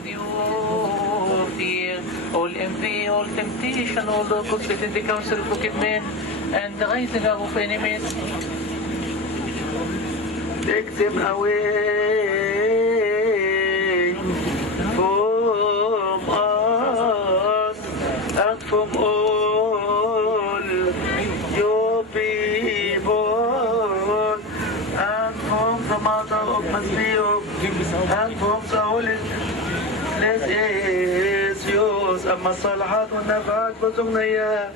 with you all fear, all envy, all temptation, all the conflict in the council of wicked men, and the rising up of enemies. Take them away from us and from all your people, and from the mother of Maspiro, and from the holy places. أما الصالحات والنفعات فارزقنا إياها،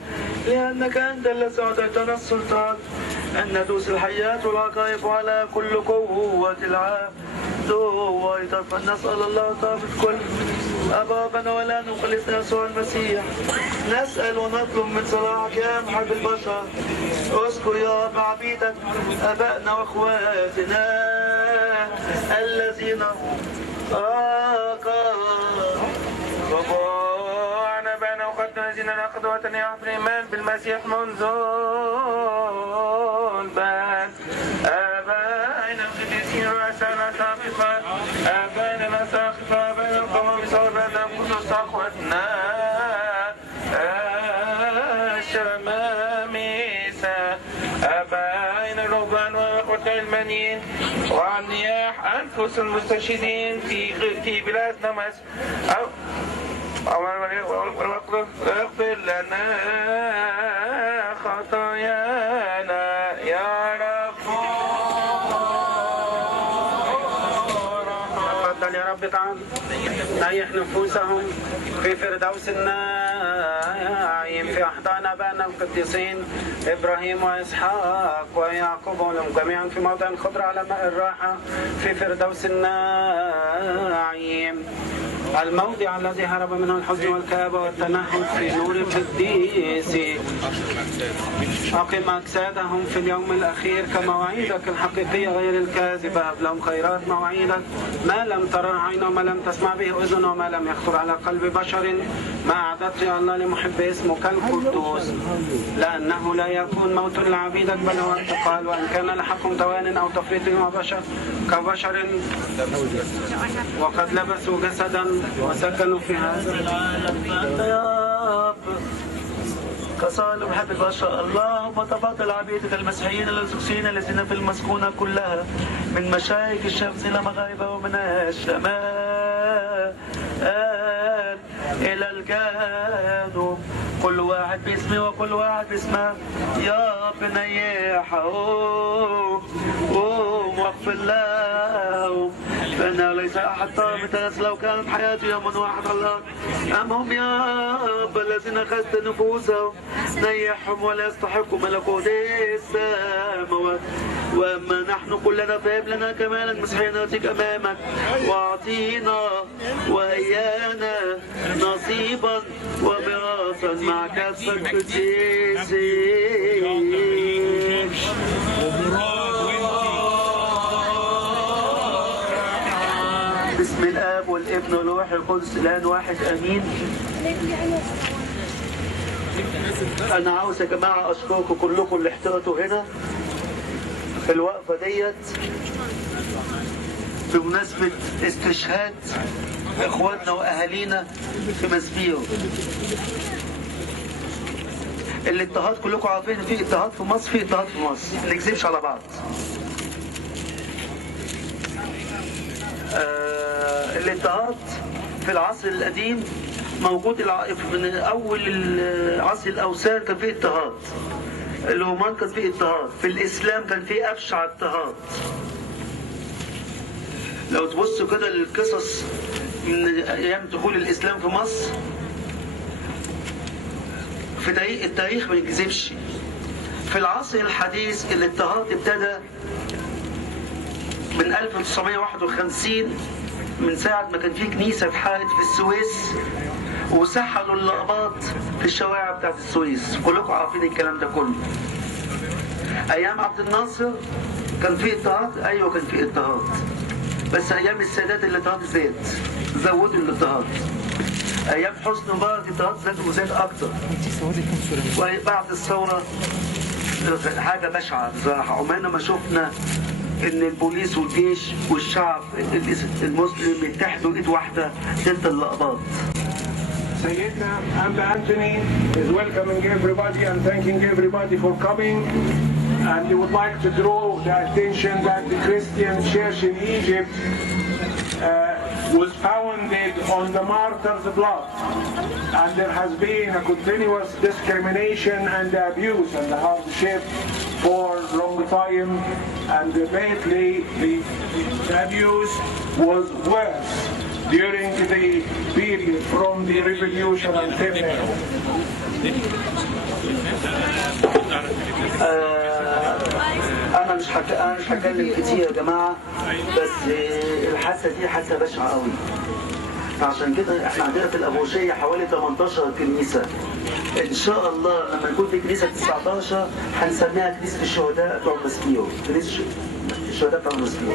لأنك أنت الذي أعطيتنا السلطان أن ندوس الحيات والعقائب على كل قوة العدو. فنسأل الله طاب الكل أبابنا ولا نخلصنا يسوع المسيح. نسأل ونطلب من صلاحك يا محب البشر، اذكر يا رب عبيدك أبائنا وأخواتنا الذين ربنا بنا وقد نزلنا قدوة يا حفر الإيمان بالمسيح منذ البان. آبائنا القديسين رؤساءنا ساقطة، آبائنا المساقطة، آبائنا القوم بصور بنا قدس أخوتنا الشمامسة، آبائنا الرهبان وأخوتنا المنيين وعن نياح أنفس المستشهدين في بلادنا مصر. اغفر لنا خطايانا يا رب. تفضل يا رب تعال ريح نفوسهم في فردوس النعيم في أحضان آبائنا القديسين إبراهيم وإسحاق ويعقوب ولهم جميعا في موضع خضر على ماء الراحة في فردوس النعيم، الموضع الذي هرب منه الحزن والكآبة والتنحي في نور القديس. أقم أجسادهم في اليوم الأخير كمواعيدك الحقيقية غير الكاذبة. هب لهم خيرات مواعيدك، ما لم ترى عين وما لم تسمع به أذن وما لم يخطر على قلب بشر، ما أعددت يا الله لمحب اسمك القدوس، لأنه لا يكون موت لعبيدك بل هو انتقال، وإن كان لحقهم توان أو تفريط كبشر وقد لبسوا جسدا وسكنوا في هذا العالم. يا رب كصالح محب البشر، اللهم تفضل عبيدك المسيحيين الأرثوذكسيين الذين في المسكونة كلها من مشارق الشمس إلى مغاربها ومن الشمال إلى الجنوب، كل واحد باسمه وكل واحد باسمه. يا رب نيحهم واغفر لهم، فإنه ليس أحد طائر متنس لو كانت حياته يوما واحد على الأرض. أما هم يا رب الذين أخذت نفوسهم نيحهم ولا يستحقوا ملكوت السماوات. وأما نحن كلنا فهب لنا كمالا مسيحيا نأتيك أمامك، وأعطينا وإيانا نصيبا وميراثا مع كافة القديسين. بسم الآب والابن والروح القدس الآن واحد آمين. أنا عاوز يا جماعة أشكركم كلكم اللي احترتوا هنا في الوقفة ديت بمناسبة استشهاد إخواتنا وأهالينا في ماسبيرو. الاضطهاد كلكم عارفين في اضطهاد في مصر، في اضطهاد في مصر، ما نكذبش على بعض. الاضطهاد في العصر القديم موجود، من اول عصر الاوثان كان فيه اضطهاد، الرومان كان فيه اضطهاد، في الاسلام كان فيه ابشع اضطهاد. لو تبصوا كده للقصص من ايام دخول الاسلام في مصر، في التاريخ ما يكذبش. في العصر الحديث الاضطهاد ابتدى من 1951، من ساعة ما كان في كنيسة اتحرقت في السويس وسحلوا الاقباط في الشوارع بتاعت السويس، كلكم عارفين الكلام ده كله. ايام عبد الناصر كان في اضطهاد، ايوه كان في اضطهاد، بس ايام السادات الاضطهاد زاد، زودوا الاضطهاد. ايام حسني مبارك الاضطهاد زاد وزاد اكتر. وبعد الثورة حاجة بشعة بصراحة، عمرنا ما شفنا ان البوليس والجيش والشعب المسلم يتحدوا ايد واحده ضد الاقباط. Sayyidina Antony is welcoming everybody and thanking everybody for coming, and he would like to draw the attention that the Christian church in Egypt was founded on the martyrs' blood, and there has been a continuous discrimination and abuse and hardship for a long time, and lately the abuse was worse during the period from the revolution until now. أنا مش هتكلم كتير يا جماعة، بس الحادثة دي حادثة بشعة قوي. عشان كده احنا عندنا في الأبوشية حوالي 18 كنيسة. إن شاء الله لما يكون في كنيسة 19 هنسميها كنيسة الشهداء بتوع ماسبيرو، كنيسة الشهداء بتوع ماسبيرو.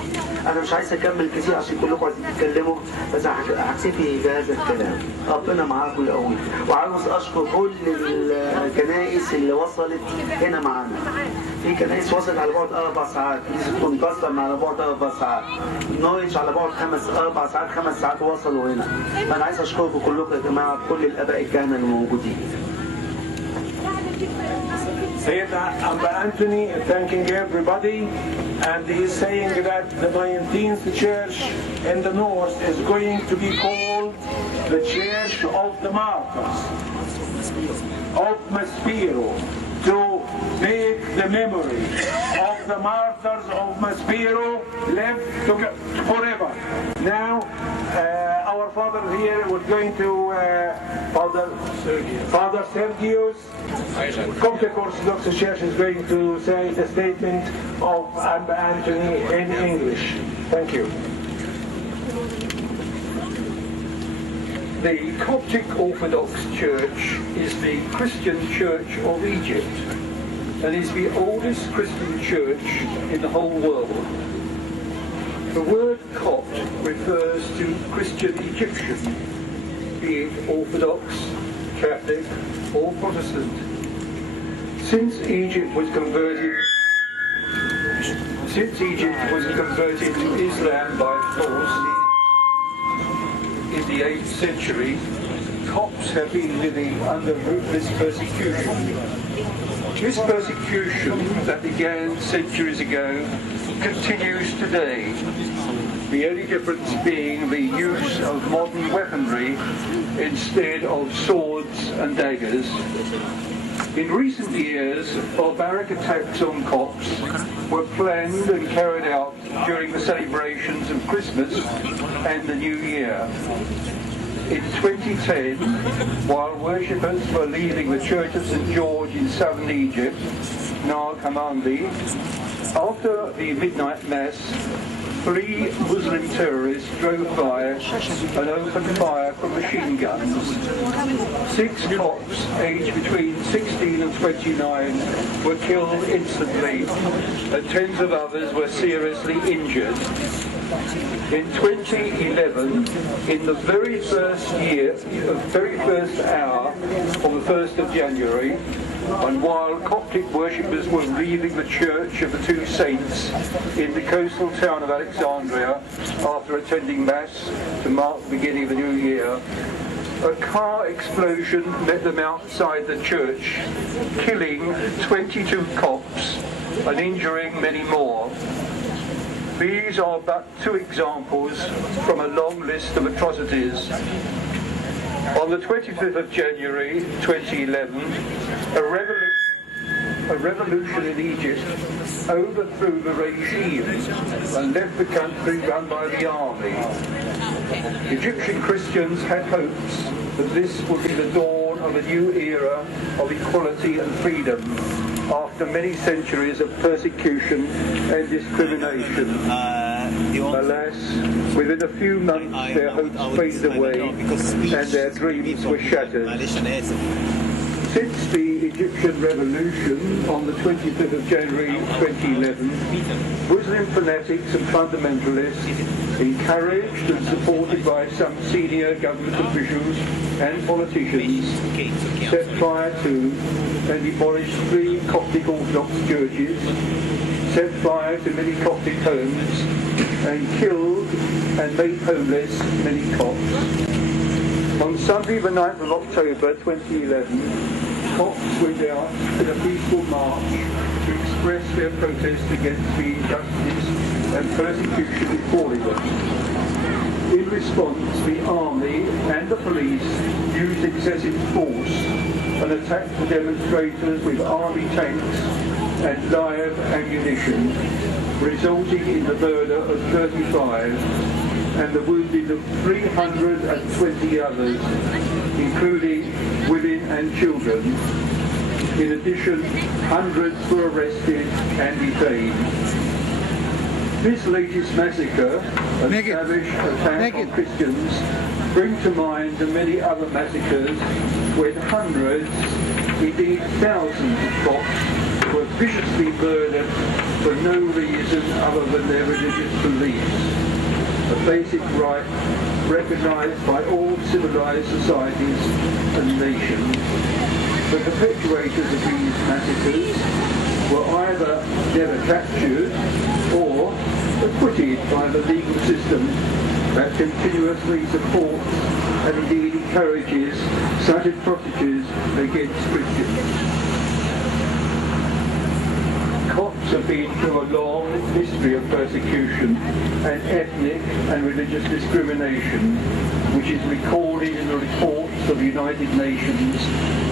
أنا مش عايز أكمل كتير عشان كلكم عايزين تتكلموا، بس هكتفي بهذا الكلام. ربنا معاكم قوي، وعاوز أشكر كل الكنائس اللي وصلت هنا معانا. في كنائس وصلت على بعد 4 ساعات، كنيسة كونتاستا على بعد 4 ساعات، نوريتش على بعد 4 ساعات 5 ساعات وصلوا هنا. أنا عايز أشكركم كلكم يا جماعة، كل الآباء الكهنة الموجودين. Sayyidina Antony thanking everybody, and he is saying that the 19th church in the north is going to be called the Church of the Martyrs of Maspiro, to make the memory of the martyrs of Maspiro live forever. Now, our father here, we're going to Father Sergius, Coptic Orthodox Church is going to say the statement of Antony in English. Thank you. The Coptic Orthodox Church is the Christian Church of Egypt and is the oldest Christian church in the whole world. The word Copt refers to Christian Egyptian, be it Orthodox, Catholic or Protestant. Since Egypt was converted to Islam by force in the 8th century, Copts have been living under ruthless persecution. This persecution that began centuries ago continues today, the only difference being the use of modern weaponry instead of swords and daggers. In recent years, barbaric attacks on Copts were planned and carried out during the celebrations of Christmas and the New Year. In 2010, while worshippers were leaving the Church of St. George in southern Egypt, Nar Kamandi, after the midnight mass, 3 Muslim terrorists drove by and opened fire from machine guns. 6 Copts, aged between 16 and 29, were killed instantly, and tens of others were seriously injured. In 2011, in the very first hour of the 1st of January, and while Coptic worshippers were leaving the Church of the Two Saints in the coastal town of Alexandria after attending Mass to mark the beginning of the New Year, a car explosion met them outside the church, killing 22 Copts and injuring many more. These are but 2 examples from a long list of atrocities. On the 25th of January 2011, a revolution in Egypt overthrew the regime and left the country run by the army. Egyptian Christians had hopes that this would be the dawn of a new era of equality and freedom after many centuries of persecution and discrimination. Alas, within a few months their hopes faded away and their dreams were shattered. Since the Egyptian Revolution on the 25th of January 2011, Muslim fanatics and fundamentalists, encouraged and supported by some senior government officials and politicians, set fire to and demolished 3 Coptic Orthodox churches, set fire to many Coptic homes, and killed and made homeless many Copts. On Sunday the 9th of October 2011, Copts went out in a peaceful march to express their protest against the injustice and persecution befalling them. In response, the army and the police used excessive force and attacked the demonstrators with army tanks and live ammunition, resulting in the murder of 35 and the wounding of 320 others, including women and children. In addition, hundreds were arrested and detained. This latest massacre and savage attack on Christians bring to mind the many other massacres when hundreds, indeed thousands of Copts were viciously murdered for no reason other than their religious beliefs, a basic right recognised by all civilised societies and nations. The perpetrators of these massacres were either never captured or acquitted by the legal system that continuously supports and indeed encourages such atrocities against Christians. Copts have been through a long history of persecution and ethnic and religious discrimination, which is recorded in the reports of the United Nations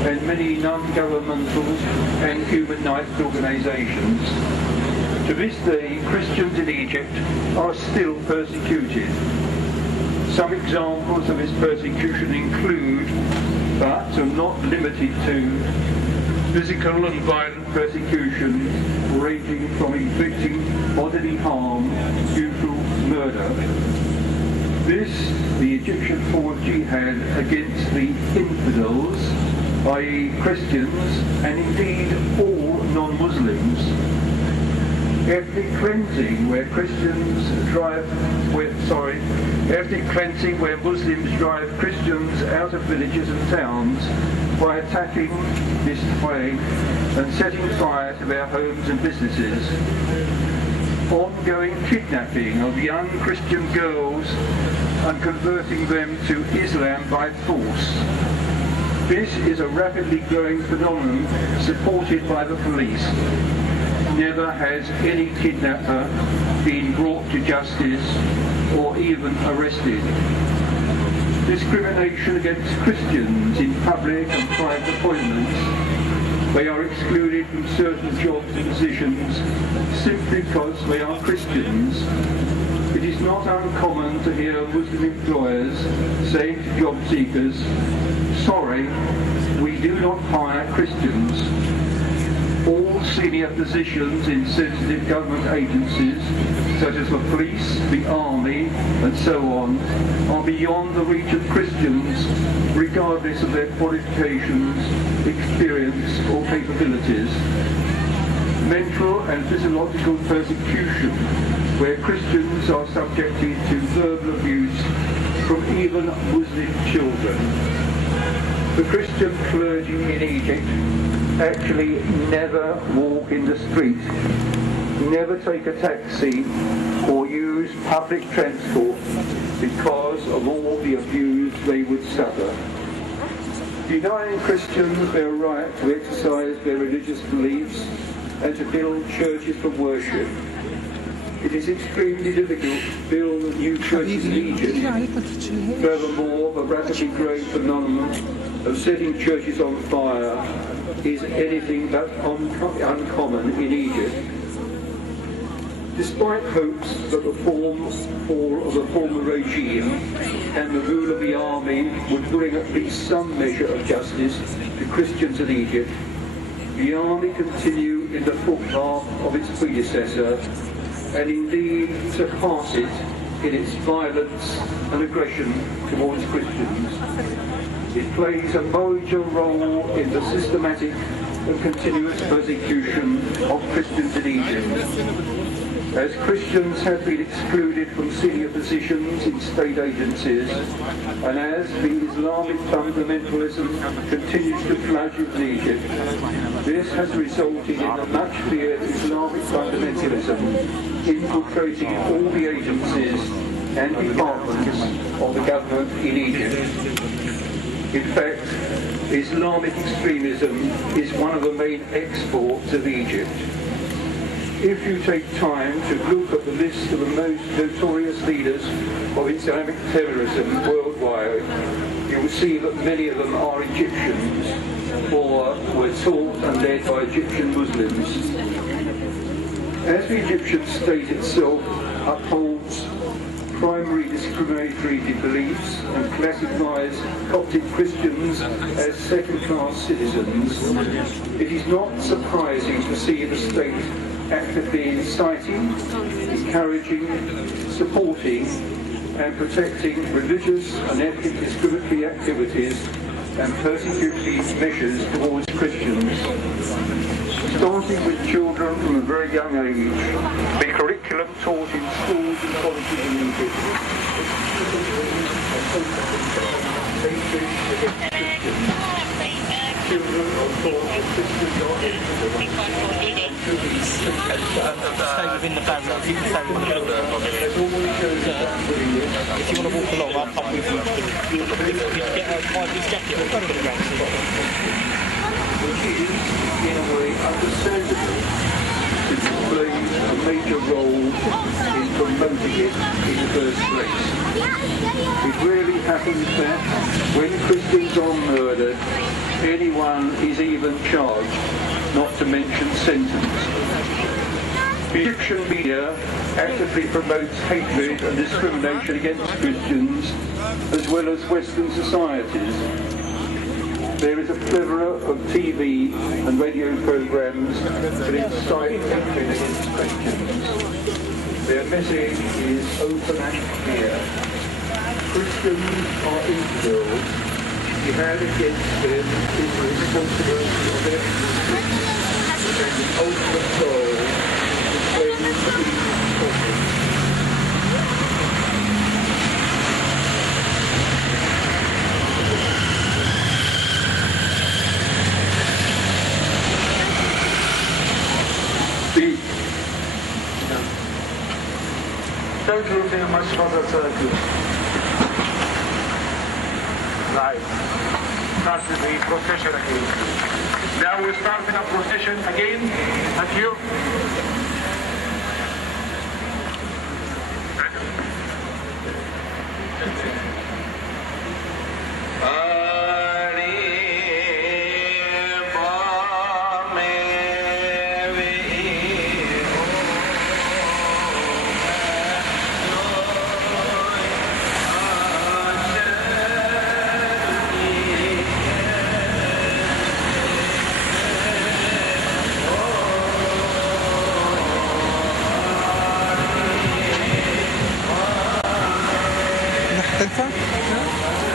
and many non-governmental and human rights organisations. To this day, Christians in Egypt are still persecuted. Some examples of this persecution include, but are not limited to, physical and violent persecution ranging from inflicting bodily harm due to murder. This, the Egyptian form of jihad against the infidels, i.e. Christians, and indeed all non-Muslims. Ethnic cleansing where Muslims drive Christians out of villages and towns by attacking, destroying and setting fire to their homes and businesses. Ongoing kidnapping of young Christian girls and converting them to Islam by force. This is a rapidly growing phenomenon supported by the police. Never has any kidnapper been brought to justice or even arrested. Discrimination against Christians in public and private appointments. They are excluded from certain jobs and positions simply because they are Christians. It is not uncommon to hear Muslim employers saying to job seekers, "Sorry, we do not hire Christians." All senior positions in sensitive government agencies, such as the police, the army, and so on, are beyond the reach of Christians, regardless of their qualifications, experience, or capabilities. Mental and physiological persecution, where Christians are subjected to verbal abuse from even Muslim children. The Christian clergy in Egypt actually never walk in the street, never take a taxi or use public transport because of all the abuse they would suffer. Denying Christians their right to exercise their religious beliefs and to build churches for worship. It is extremely difficult to build new churches in Egypt. Furthermore, the rapidly growing phenomenon of setting churches on fire is anything but uncommon in Egypt. Despite hopes that the fall of the former regime and the rule of the army would bring at least some measure of justice to Christians in Egypt, the army continued in the footpath of its predecessor and indeed surpass it in its violence and aggression towards Christians. It plays a major role in the systematic and continuous persecution of Christians in Egypt. As Christians have been excluded from senior positions in state agencies, and as the Islamic fundamentalism continues to flourish in Egypt, this has resulted in a much feared Islamic fundamentalism infiltrating all the agencies and departments of the government in Egypt. In fact, Islamic extremism is one of the main exports of Egypt. If you take time to look at the list of the most notorious leaders of Islamic terrorism worldwide, you will see that many of them are Egyptians or were taught and led by Egyptian Muslims. As the Egyptian state itself upholds primary discriminatory beliefs and classifies Coptic Christians as second-class citizens, it is not surprising to see the state actively inciting, encouraging, supporting and protecting religious and ethnic discriminatory activities and persecutory measures towards Christians. Starting with children from a very young age, the curriculum taught in schools and colleges in Egypt children are taught that Christians are stay within the barrier. You can stay within the building. If you want to walk along, I'll come with you. If you get a this jacket, we'll put it around. which is, in a way, understandable, which plays a major role in promoting it in the first place. It rarely happens that when Christians are murdered, anyone is even charged, not to mention sentenced. The Egyptian media actively promotes hatred and discrimination against Christians, as well as Western societies. There is a plethora of TV and radio programs that incite hatred against Christians. Their message is open and clear. Christians are infidels. Jihad against them is the responsibility of their Muslims, and the ultimate goal is claiming peace of it. Thank you very much, Father Turkey. Right. Start with the procession again. Now we're starting a procession again. Thank you.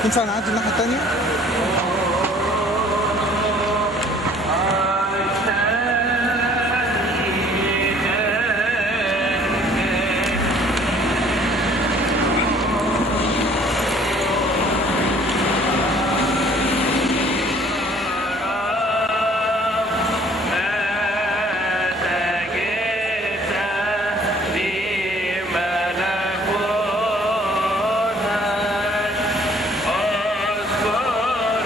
ينفع نعدي الناحية التانية؟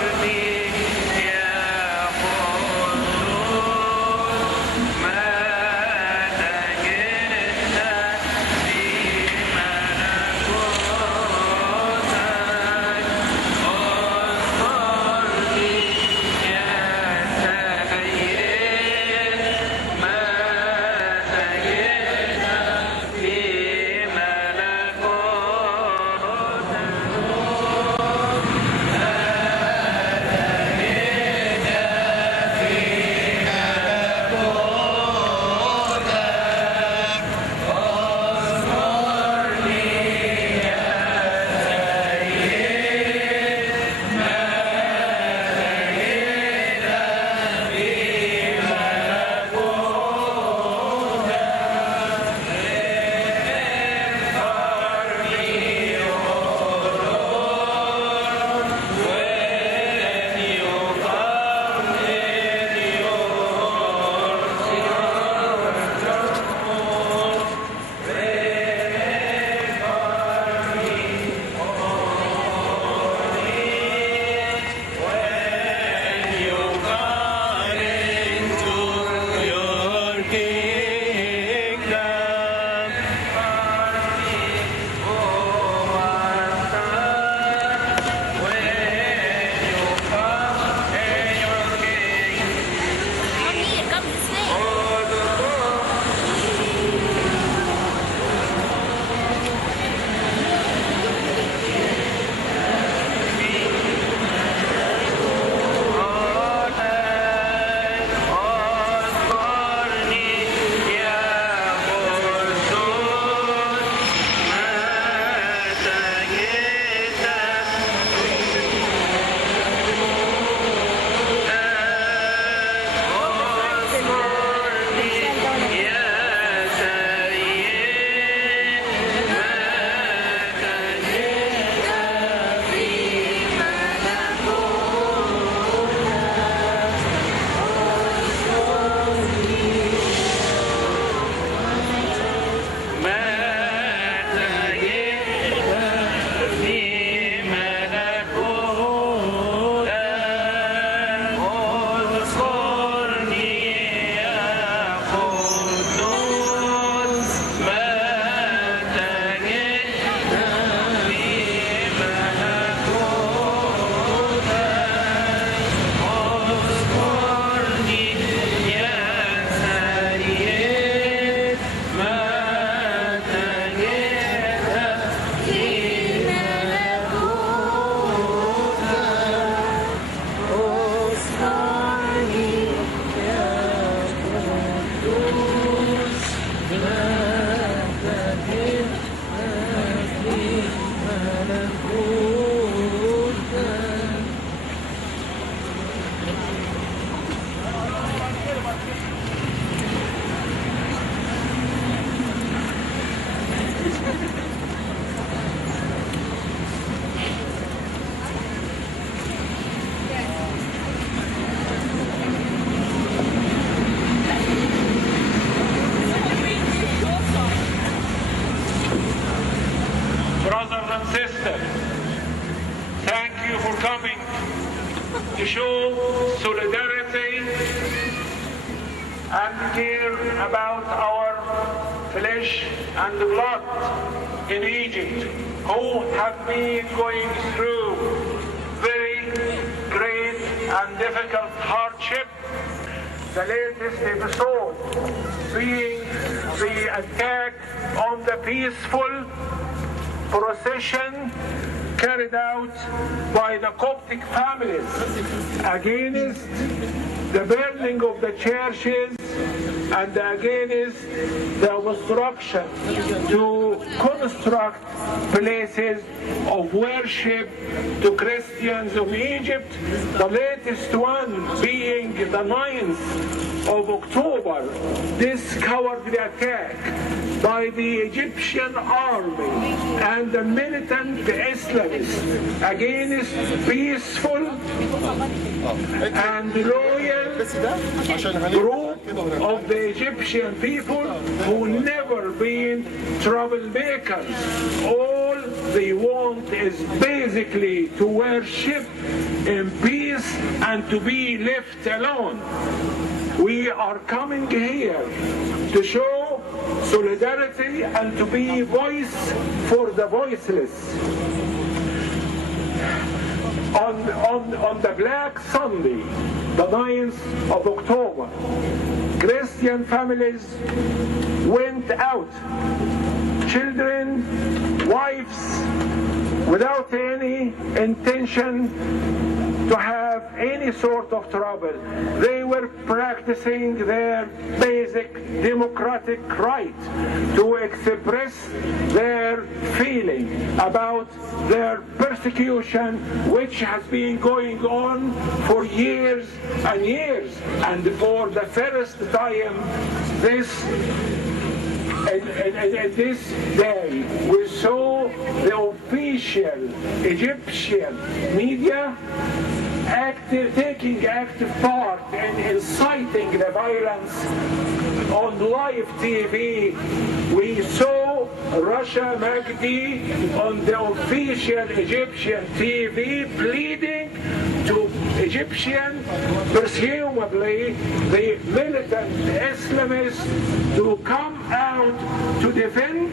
For me. you for coming to show solidarity and care about our flesh and blood in Egypt, who have been going through very great and difficult hardship. The latest episode being the attack on the peaceful procession carried out by the Coptic families against the burning of the churches and against the obstruction to construct places of worship to Christians of Egypt, the latest one being the 9th of October, this cowardly attack by the Egyptian army and the militant Islamists against peaceful and loyal group of the Egyptian people who never been troublemakers. All they want is basically to worship in peace and to be left alone. We are coming here to show solidarity and to be voice for the voiceless. On the Black Sunday, the 9th of October, Christian families went out, children, wives, without any intention to have any sort of trouble. They were practicing their basic democratic right to express their feeling about their persecution, which has been going on for years and years. And for the first time this day, we saw the official Egyptian media taking active part in inciting the violence on live TV. We saw Russia Magdi on the official Egyptian TV pleading to Egyptian, presumably the militant Islamists, to come out to defend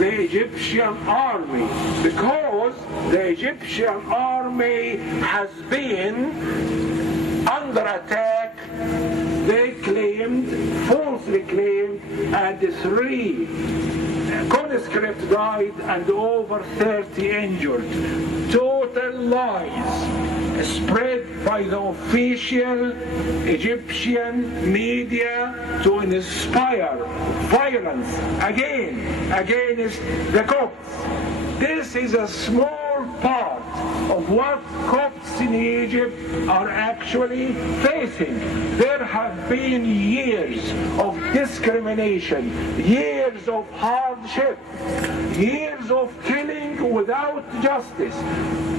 the Egyptian army, because the Egyptian army has been under attack. They claimed, falsely claimed, and 3 conscripts died and over 30 injured. Total lies spread by the official Egyptian media to inspire violence against the Copts. This is a small part of what Copts in Egypt are actually facing. There have been years of discrimination, years of hardship, years of killing without justice,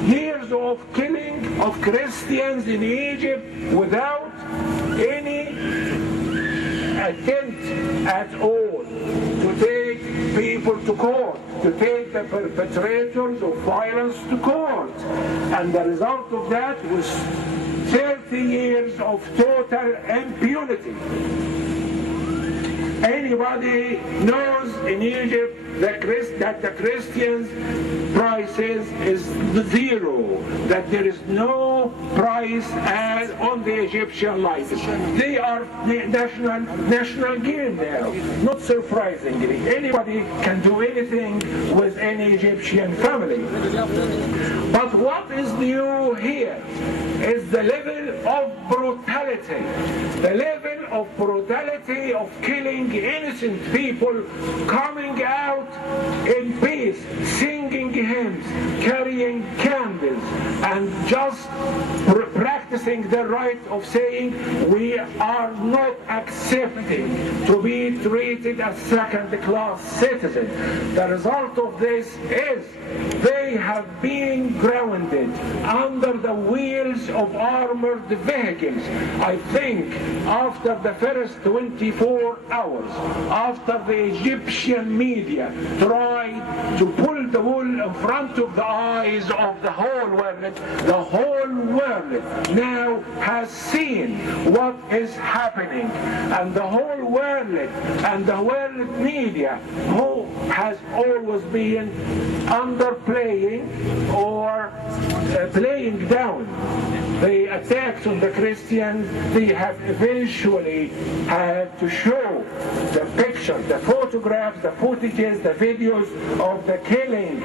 years of killing of Christians in Egypt without any attempt at all to take people to court, to take the perpetrators of violence to court. And the result of that was 30 years of total impunity. Anybody knows in Egypt that the Christians' prices is 0, that there is no price as on the Egyptian life. They are national gain now, not surprisingly. Anybody can do anything with any Egyptian family. But what is new here is the level of brutality. The level of brutality of killing innocent people, coming out in peace, singing hymns, carrying candles, and just practicing the right of saying we are not accepting to be treated as second-class citizens. The result of this is they have been grounded under the wheels of armored vehicles. I think after the first 24 hours, after the Egyptian media tried to pull the wool in front of the eyes of the whole world. The whole world now has seen what is happening, and the whole world and the world media, who has always been underplaying or playing down the attacks on the Christians, they have eventually had to show the pictures, the photographs, the footages, the videos of the killing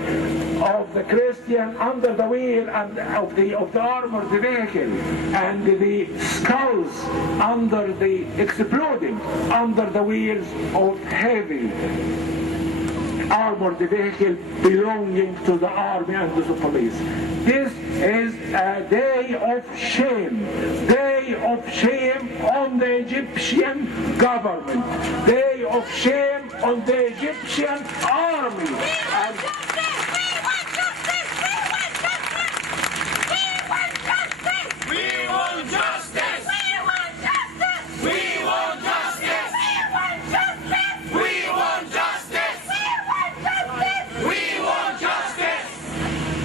of the Christian under the wheel and of the armored vehicle, and the skulls under the exploding under the wheels of heavy armored vehicle belonging to the army and to the police. This is a day of shame on the Egyptian government, day of shame on the Egyptian army.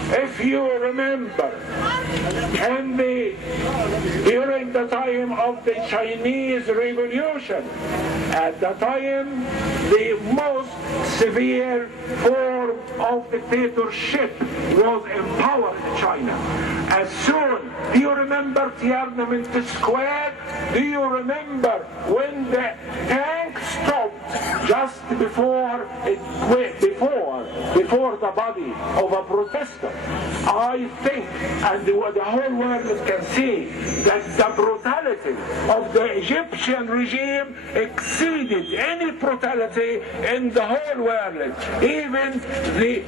If you remember, during the time of the Chinese Revolution, at the time the most severe form of dictatorship was in power in China. As soon, do you remember Tiananmen Square? Do you remember when the tank stopped just before it quit, before the body of a protester? I think, and the whole world can see, that the brutality of the Egyptian regime exceeded any brutality in the whole world. Even the...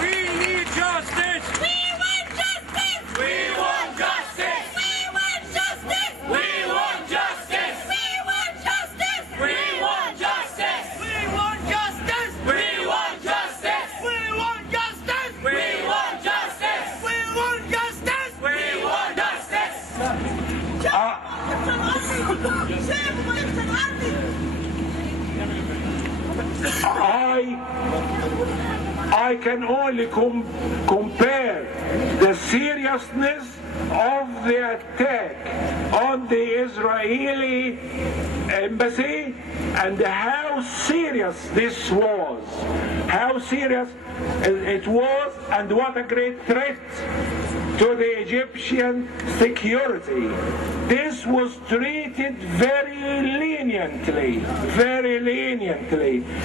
We need justice! We want justice! We want justice! We want justice! We want justice! We want justice! We want justice! We want justice! We want justice! We want justice! We want justice! We want justice! We want justice! I can only compare the seriousness of the attack on the Israeli embassy and how serious this was. How serious it was, and what a great threat to the Egyptian security. This was treated very leniently,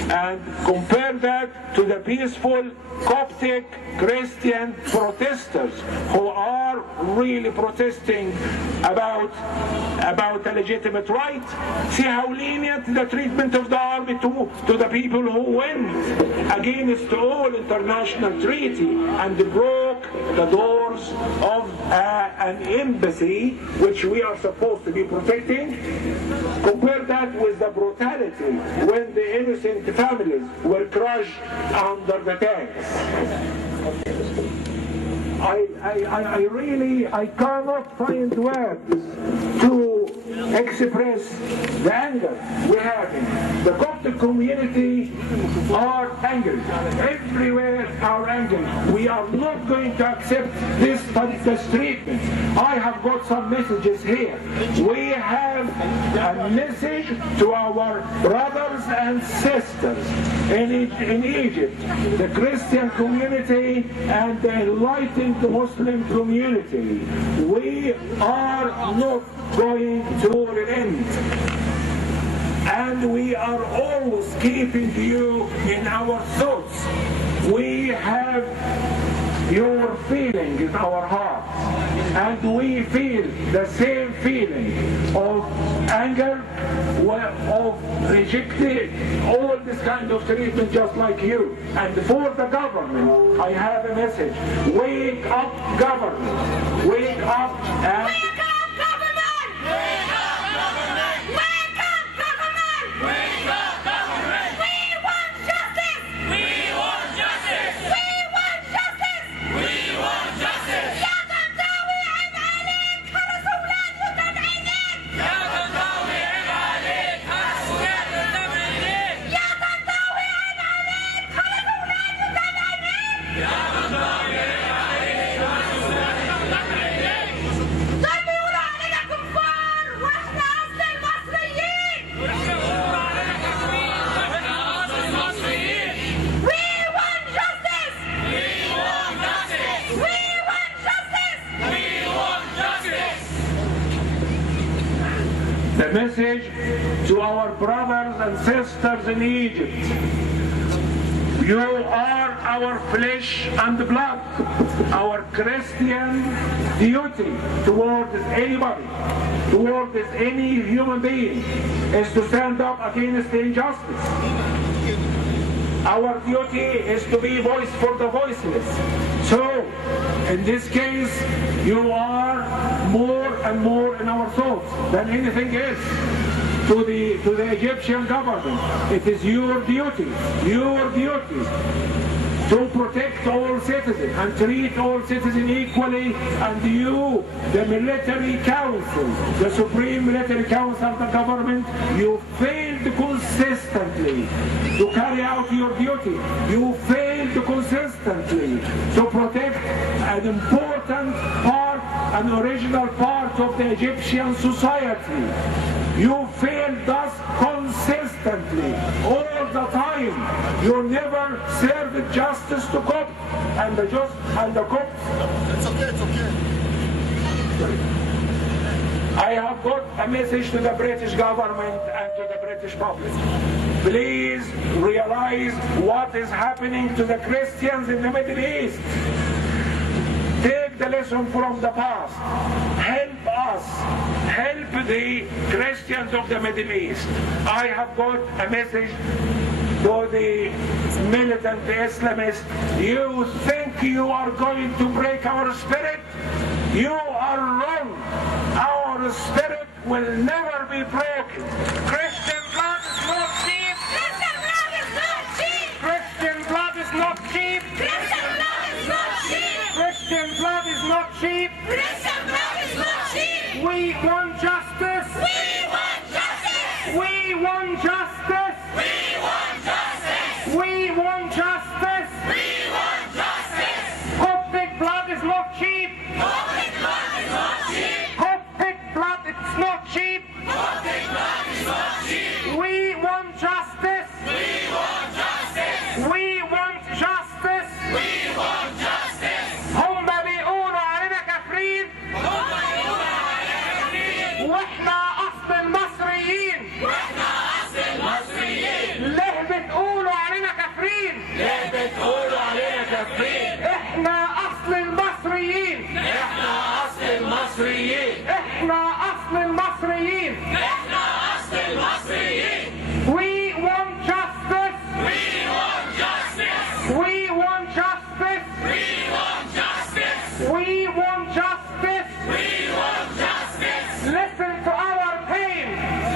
and compare that to the peaceful Coptic Christian protesters who are really protesting about a legitimate right. See how lenient the treatment of the army to the people who went against all international treaty and broke the doors of an embassy which we are supposed to be protecting. Compare that with the brutality when the innocent families were crushed under the tanks. I cannot find words to express the anger we have. The Coptic community are angry. Everywhere are angry. We are not going to accept this treatment. I have got some messages here. We have a message to our brothers and sisters in Egypt, the Christian community and the enlightened Muslim community. We are not going to relent, and we are always keeping you in our thoughts. We have your feeling in our hearts, and we feel the same feeling of anger, of rejecting all this kind of treatment just like you. And for the government, I have a message. Wake up, government. Wake up and... Wake up, government! Wake up, government! Wake up, government! Wake up, government! We want justice! We want justice! We want justice! We want justice! يا تنطوي عيب عليك حرس أولاد قدام عينيك! يا تنطوي عيب عليك حرس أولاد قدام عينيك! يا تنطوي عيب عليك a message to our brothers and sisters in Egypt. You are our flesh and blood. Our Christian duty towards anybody, towards any human being, is to stand up against injustice. Our duty is to be voice for the voiceless. So, in this case, you are more and more in our thoughts than anything else. To the Egyptian government, it is your duty to protect all citizens and treat all citizens equally, and you, the military council, the Supreme Military Council of the government, you failed consistently to carry out your duty. You failed consistently to protect an important part, an original part of the Egyptian society. You failed thus consistently all the time. You never served justice to Copts and the Copts. It's okay. I have got a message to the British government and to the British public. Please realize what is happening to the Christians in the Middle East. Take the lesson from the past. Help us. Help the Christians of the Middle East. I have got a message to the militant Islamists. You think you are going to break our spirit? You are wrong. Our spirit will never be broken. Christian blood is not cheap. Christian blood is not cheap. Christian blood is not cheap. Christian blood is not cheap. Christian blood is not cheap. Christian blood is not cheap. We want justice. We want justice. We want justice. We want justice. We want justice. We want justice. Coptic blood is not cheap. Coptic blood is not cheap. Coptic blood is not cheap. Coptic blood is not cheap. We want justice. We want justice. We want justice. We want justice. هم بيقولوا علينا كافرين هم يقولوا علينا كافرين. واحنا اصل المصريين. واحنا اصل المصريين. ليه بتقولوا علينا كافرين؟ ليه بتقولوا علينا كافرين؟ احنا اصل المصريين. احنا اصل المصريين. احنا اصل المصريين. احنا اصل المصريين. We want justice. We want justice. We want justice. We want justice. We want justice. We want justice. Listen to our pain.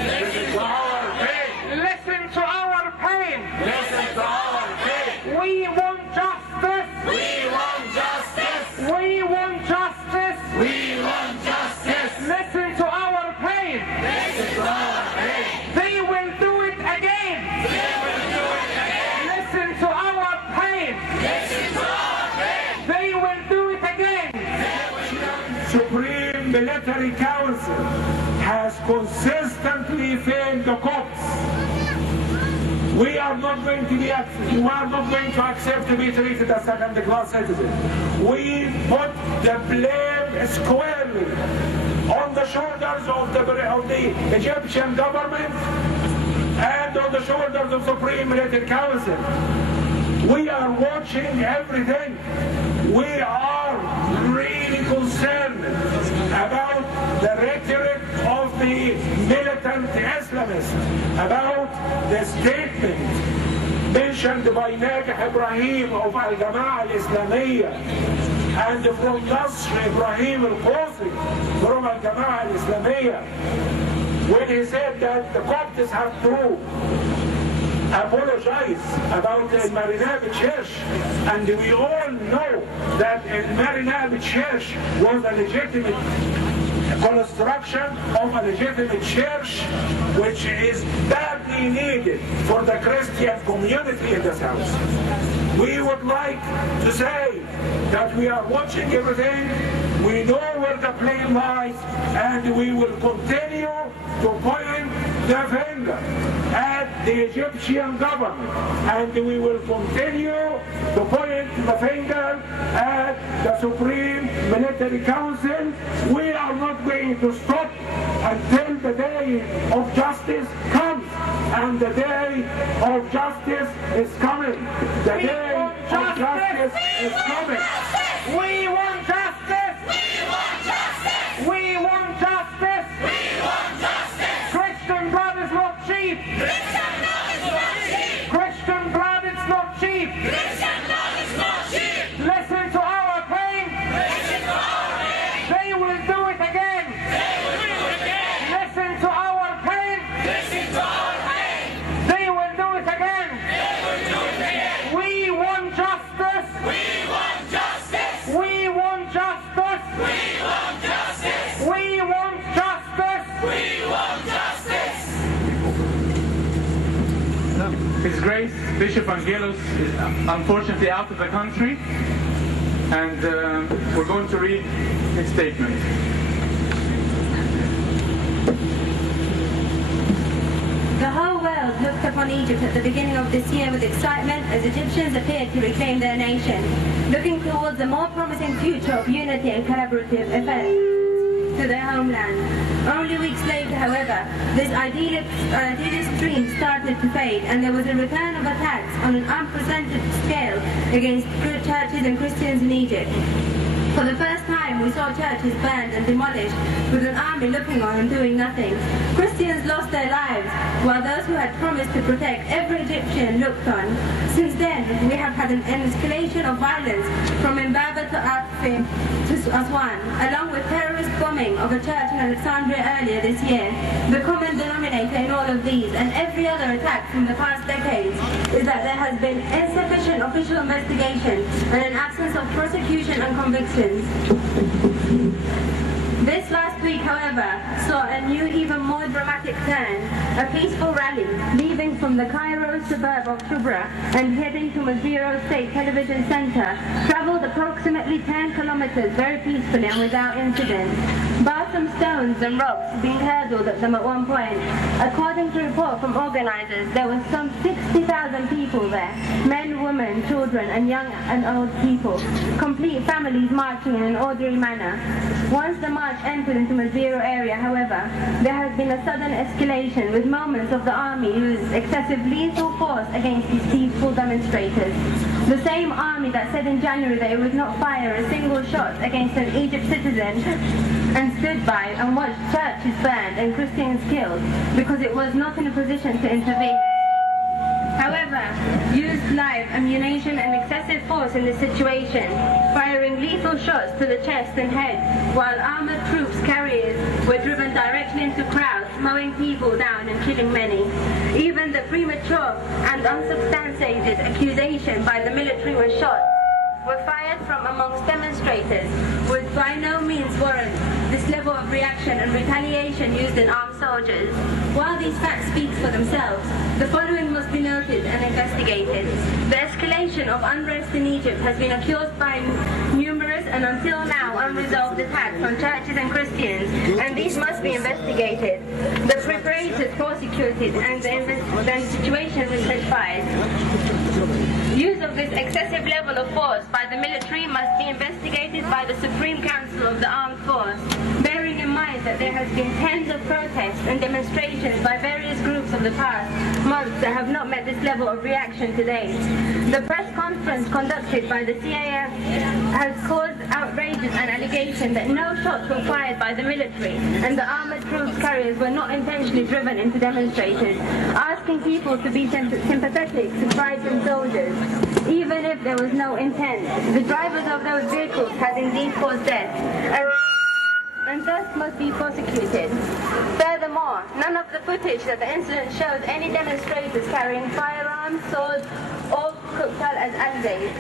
Listen to our pain. Listen to our pain. Listen to our pain. We want justice. We want justice. We want justice. We want justice. Listen to our pain. Listen to our pain. They will do it again. They will do it again. Listen to our pain. Listen to our pain. They will do it again. Supreme Military Council has consistently failed the Copts. We are not going to accept to be treated as second-class citizens. We put the blame squarely on the shoulders of the Egyptian government and on the shoulders of Supreme Military Council. We are watching everything. We are really concerned about the rhetoric of the militant Islamists, about the statement mentioned by Ibrahim of Al-Jama'ah al-Islamiyya and from Ibrahim al-Qusri from Al-Jama'ah al-Islamiyya, when he said that the Copts have to apologize about the El-Marinab Church, and we all know that El-Marinab Church was a legitimate construction of a legitimate church which is badly needed for the Christian community in the south. We would like to say that we are watching everything, we know where the blame lies, and we will continue to point the finger at the Egyptian government, and we will continue to point the finger at the Supreme Military Council, we are not going to stop until the day of justice comes. And the day of justice is coming. The day of justice is coming. We want justice! We want justice! We want justice! We want justice! Christian blood is not cheap! Christian blood is not cheap! Christian blood is not cheap! Christian blood is not cheap! Listen to our pain! Listen to our pain! They will do it again! They will do it again! Listen to our pain! Listen to our pain! They will do it again! They will do it again! We want justice! We want justice! We want justice! We want justice! We want justice! We want justice! His Grace Bishop Angaelos is unfortunately out of the country, and we're going to read his statement. The whole world looked upon Egypt at the beginning of this year with excitement as Egyptians appeared to reclaim their nation, looking towards a more promising future of unity and collaborative efforts to their homeland. Only weeks later, however, this idealist dream started to fade, and there was a return of attacks on an unprecedented scale against churches and Christians in Egypt. For the first time, we saw churches burned and demolished, with an army looking on and doing nothing. Christians lost their lives, while those who had promised to protect every Egyptian looked on. Since then, we have had an escalation of violence from Bibawy to Afrin to Aswan, along with terrorist bombing of a church in Alexandria earlier this year. The common denominator in all of these and every other attack from the past decades is that there has been insufficient official investigation and an absence of prosecution and conviction. This last week, however, saw a new, even more dramatic turn. A peaceful rally, leaving from the Cairo suburb of Shubra and heading to Maspiro State Television Center, traveled approximately 10 kilometers very peacefully and without incident. Bar some stones and rocks being hurled at them at one point. According to report from organizers, there were some 60,000 people there, men, women, children, and young and old people, complete families marching in an orderly manner. Once the march entered into Maspiro area, however, there has been a sudden escalation with moments of the army use excessive lethal force against these peaceful demonstrators. The same army that said in January that it would not fire a single shot against an Egypt citizen and stood by and watched churches burned and Christians killed because it was not in a position to intervene. However, used live ammunition and excessive force in this situation, firing lethal shots to the chest and head, while armored troops carriers were driven directly into crowds, mowing people down and killing many. Even the premature and unsubstantiated accusation by the military was shot were fired from amongst demonstrators would by no means warrant this level of reaction and retaliation used in armed soldiers. While these facts speak for themselves, the following must be noted and investigated. The escalation of unrest in Egypt has been accused by numerous and until now unresolved attacks on churches and Christians, and these must be investigated. The perpetrators prosecuted and the situation rectified. Use of this excessive level of force by the military must be investigated by the Supreme Council of the Armed Force, bearing in mind that there has been tens of protests and demonstrations by various groups of the past months that have not met this level of reaction to date. The press conference conducted by the CAF has caused outrages and allegation that no shots were fired by the military and the armored troops carriers were not intentionally driven into demonstrators, asking people to be sympathetic to frightened soldiers, even if there was no intent. The drivers of those vehicles had indeed caused death, and thus must be prosecuted. Furthermore, none of the footage that the incident shows any demonstrators carrying firearms, swords, or cooked as allies.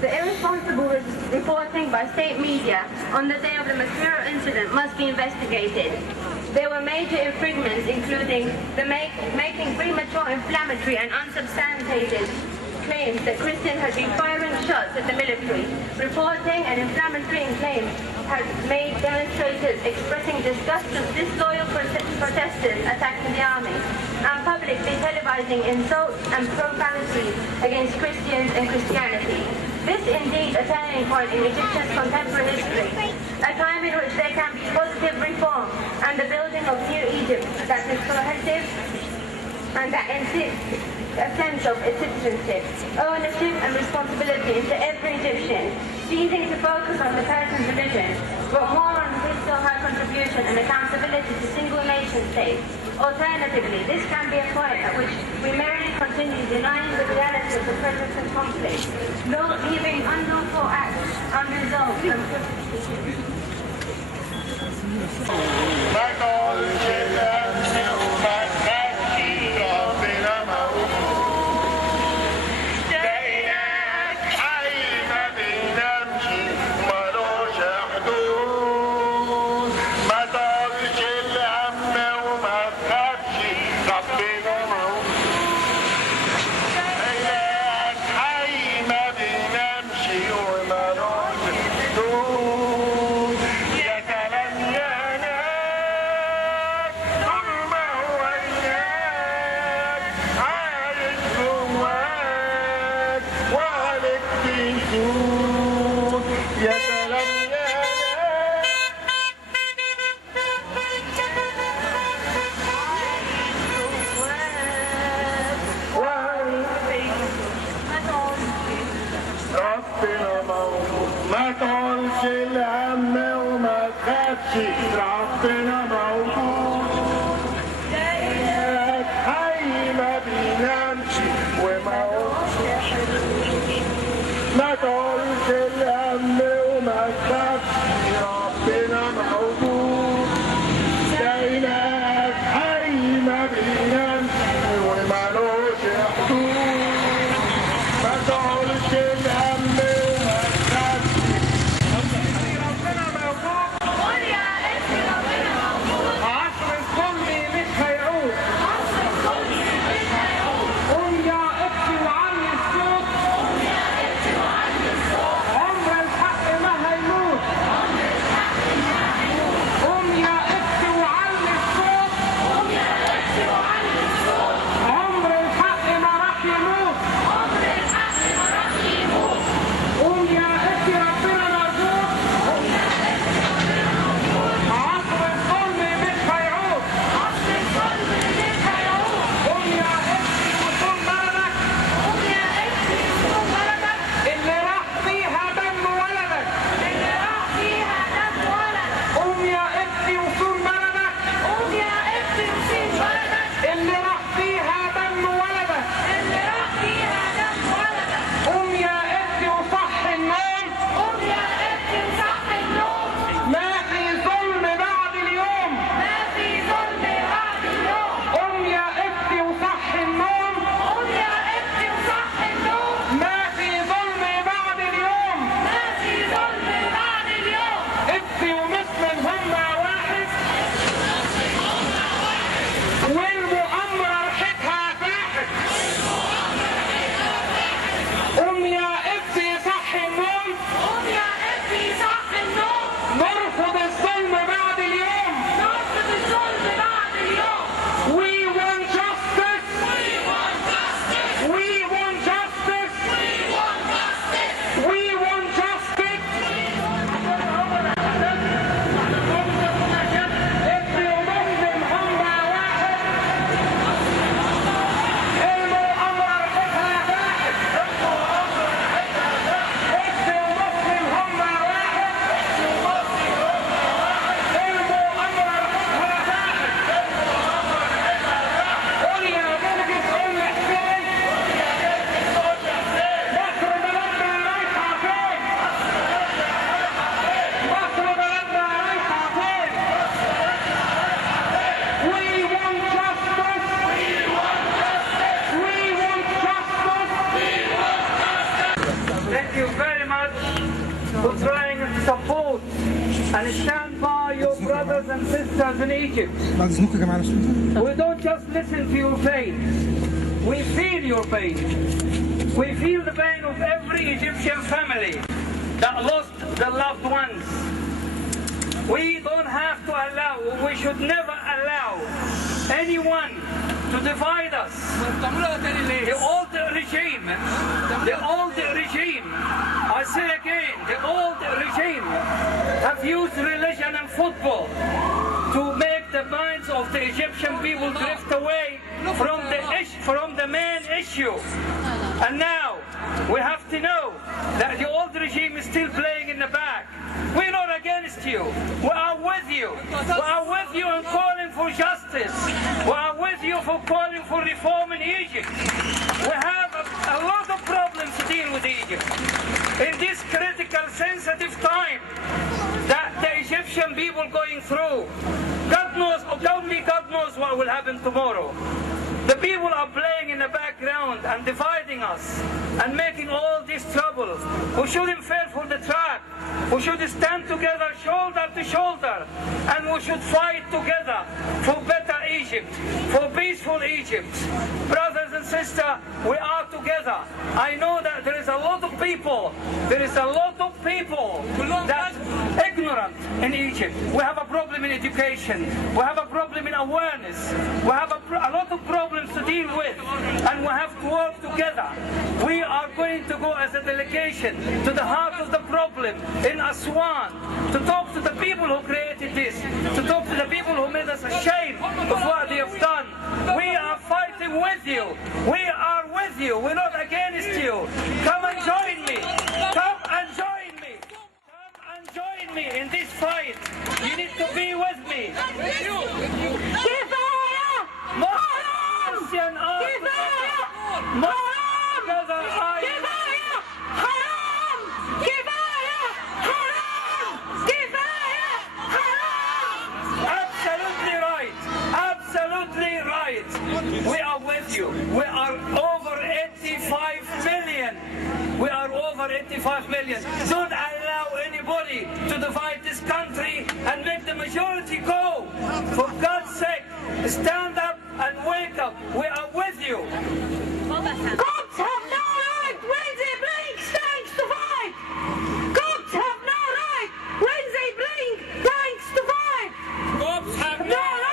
The irresponsible reporting by state media on the day of the Maspiro incident must be investigated. There were major infringements, including the making premature, inflammatory, and unsubstantiated claims that Christians had been firing shots at the military. Reporting and inflammatory claims had made demonstrators expressing disgust of disloyal protesters attacking the army, and publicly televising insults and profanities against Christians and Christianity. This indeed a turning point in Egyptian's contemporary history, a time in which there can be positive reform and the building of new Egypt that is cohesive and that insists a sense of its citizenship, ownership and responsibility into every Egyptian, ceasing to focus on the person's religion, but more on his or her contribution and accountability to single nation states. Alternatively, this can be a point at which we merely continue denying the reality of the present conflict, leaving unlawful acts unresolved and and stand by your brothers and sisters in Egypt. We don't just listen to your pain. We feel your pain. We feel the pain of every Egyptian family that lost their loved ones. We don't have to allow, we should never allow anyone to divide us. The old regime, I say again, the old regime have used religion and football to make the minds of the Egyptian people drift away from the main issue. And now we have to know that the old regime is still playing in the back. We're not against you. We are with you. We are with you in calling for justice. We are with you for calling for reform in Egypt. We have a lot of problems to deal with Egypt. In this critical, sensitive time that the Egyptian people going through, God knows, only God knows what will happen tomorrow. The people are playing in the background and dividing us and making all this trouble. We shouldn't fall for the trap. We should stand together shoulder to shoulder, and we should fight together for better Egypt, for peaceful Egypt. Brothers and sisters, we are together. I know that there is a lot of people that ignorant in Egypt. We have a problem in education. We have a problem in awareness. We have a lot of problems to deal with, and we have to work together. We are going to go as a delegation to the heart of the problem in Aswan to talk to the people who created this, to talk to the people who made us ashamed of what they have done. We are fighting with you. We are with you. We're not against you. Come and join me. Come and join me. Come and join me in this fight. You need to be with me. Absolutely right. We are with you. We are over 85 million. We are over 85 million. Don't allow anybody to divide this country and make the majority go. For God's sake, stand up and wake up. We are with you. Copts have no right when they bring tanks to fight. Copts have no right when they bring tanks to fight. Copts have no right.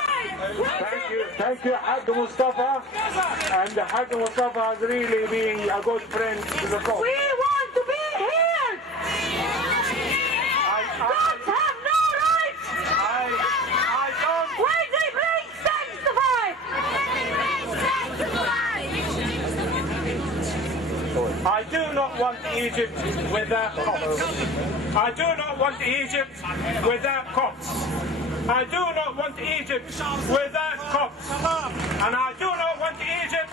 Thank you, Haj Mostafa. And Haj Mostafa is really being a good friend to the Copts. We want to be here. Copts have no right. When they bring tanks to fight. I do not want Egypt without Copts. I do not want Egypt without Copts. I do not want Egypt without Copts. And I do not want Egypt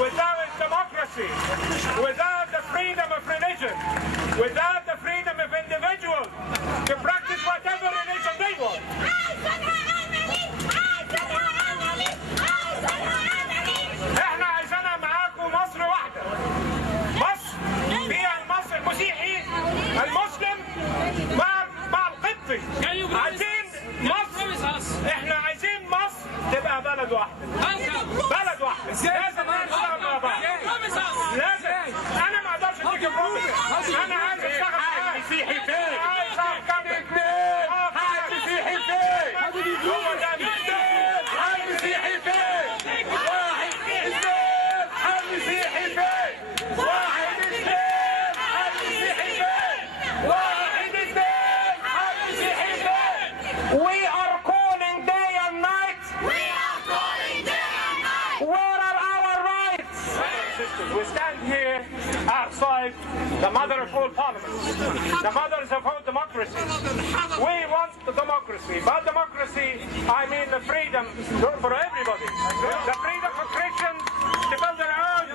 without democracy, without the freedom of religion, without the freedom of individuals to practice whatever religion they want. احنا عايزينها معاكم مصر واحدة. مصر فيها المصري المسيحي المسلم مع القبطي. عايزين مصر، احنا عايزين مصر تبقى بلد واحدة. بلد واحدة. لازم نشتغل مع بعض. لازم. انا ما اقدرش اديك بروميس. انا عايز اشتغل معاك. مسيحي فين؟ عايز اركب اثنين. عايز مسيحي فين؟ هو ده اثنين. عايز مسيحي فين؟ واحد اثنين. عايز مسيحي فين؟ واحد اثنين. عايز مسيحي فين؟ واحد اثنين. عايز مسيحي فين؟ We are calling day and night. We are calling day and night. Where are our rights? We stand here outside the mother of all parliaments, the mothers of all democracy. We want the democracy. By democracy, I mean the freedom for everybody. The freedom for Christians to build their own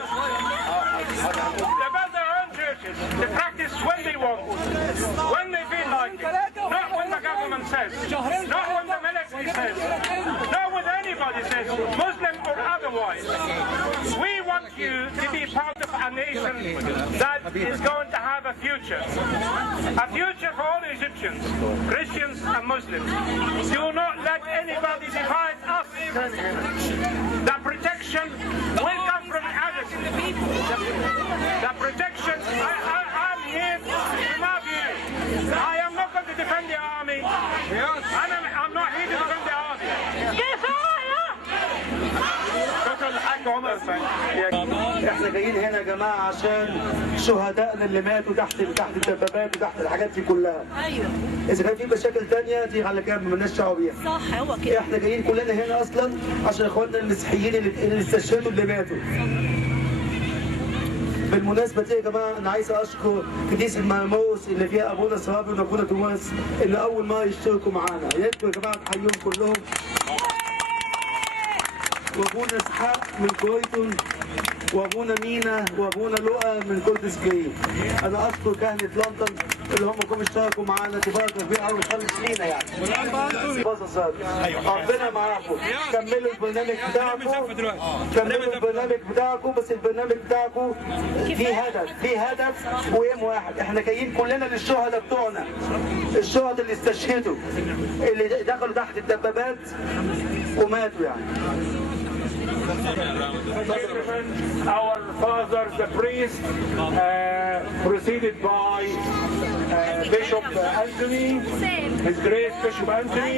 churches, to practice when they want, when they feel like it, not when the government says, not when the military says, not when anybody says, Muslim or otherwise. We want you to be part of a nation that is going to have a future for all Egyptians, Christians and Muslims. Do not let anybody divide us. The protection will come from others. The protection, I'm here in my view. I am not going to defend the army. I'm not here to defend the army. احنا جايين هنا يا جماعه عشان شهدائنا اللي ماتوا تحت الدبابات وتحت الحاجات دي كلها. ايوه. اذا كان في مشاكل ثانيه دي على جنب مالناش دعوه بيها. صح هو كده. احنا جايين كلنا هنا اصلا عشان اخواتنا المسيحيين اللي استشهدوا اللي ماتوا. بالمناسبة دي يا جماعة أنا عايز أشكر كنيسة الماموس اللي فيها أبونا صابر وأبونا توماس اللي أول ما يشتركوا معانا، يا ريتكم يا جماعة تحييهم كلهم. وأبونا إسحاق من كويتون، وأبونا مينا، وأبونا لؤى من كولدس جرين. أنا أشكر كهنة لندن اللي هم جم اشتركوا معانا، دي بركة كبيرة أوي خالص لينا يعني. ربنا معاكم، كملوا البرنامج بتاعكم، بس البرنامج بتاعكم في هدف وإيم واحد، احنا جايين كلنا للشهداء بتوعنا، الشهداء اللي استشهدوا، اللي دخلوا تحت الدبابات وماتوا يعني. Our father, the priest, preceded by Bishop Antony, His Grace Bishop Antony.